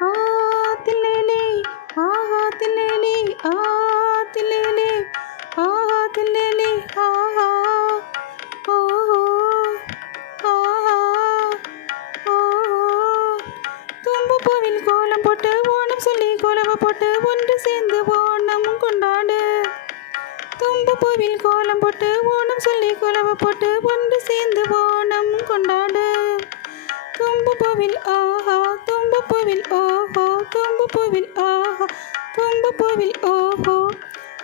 ஆ தில்லேலே ஆஹா தில்லேலே ஆ தில்லேலே ஆஹா தில்லேலே ஆஹா ஓஹோ ஆஹா ஓஹோ தும்பப்பூவில் கோலம் போட்டு ஓணம் சொல்லி கோலவ போட்டு ஒன்று சேர்ந்து ஓணம் கொண்டாடு. தும்பப்பூவில் கோலம் போட்டு ஓணம் சொல்லி கோலவ போட்டு ஒன்று சேர்ந்து ஓணம் கொண்டாடு. தும்பப்பூவில் ஆஹா தும்பப்பூவில் ஓஹோ தும்பப்பூவில் ஆஹா தும்பப்பூவில் ஓஹோ.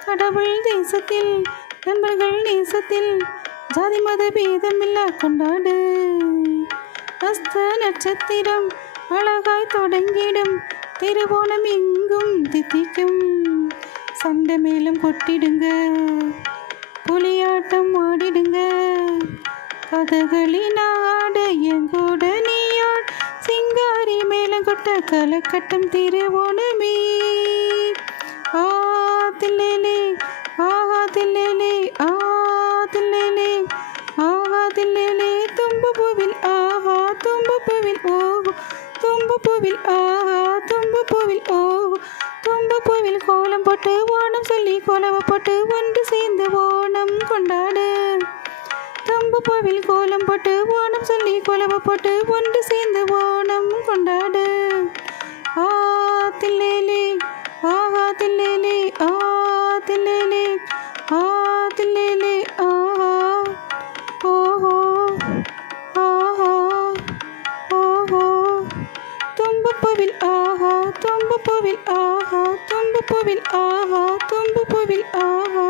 கடவுள் தேசத்தில் நண்பர்கள் நேசத்தில் ஜாதி மத பேதமில்லா கொண்டாடு. அஸ்த நட்சத்திரம் அழகாய் தொடங்கிடும் திருவோணம் எங்கும் தித்திக்கும். சண்டை மேலும் கொட்டிடுங்க புலியாட்டம் ஆடிடுங்க. கதகளி நாடு எங்கூட நீயாள் சிங்காரி மேலும் கொட்ட கலக்கட்டும் திருவோணமே. ஆ தில்லேலே ஆஹா தில்லேலே ஆ தில்லேலே ஆஹா தில்லேலே தும்பப்பூவில் ஆஹா தும்பப்பூவில் ஓஹோ தும்பப்பூவில் ஆஹா தும்பப்பூவில் ஓஹோ. தும்பப்பூவில் கோலம் போட்டு ஓணம் சொல்லி கோலவ போட்டு ஒன்று சேர்ந்து ஓணம் கொண்டாடு. தும்பப்பூவில் கோலம் போட்டு ஓணம் சொல்லி கோலவ போட்டு ஒன்று சேர்ந்து ஓணம் கொண்டாடு. ஆ தில்லேலே ஆஹா தில்லேலே ஆ தில்லேலே ஆ தில்லேலே ஆஹா ஓஹோ ஆஹா ஓஹோ. தும்பப்பூவில் ஆஹா தும்பப்பூவில் ஆஹா தும்பப்பூவில் ஆஹா தும்பப்பூவில் ஆஹா.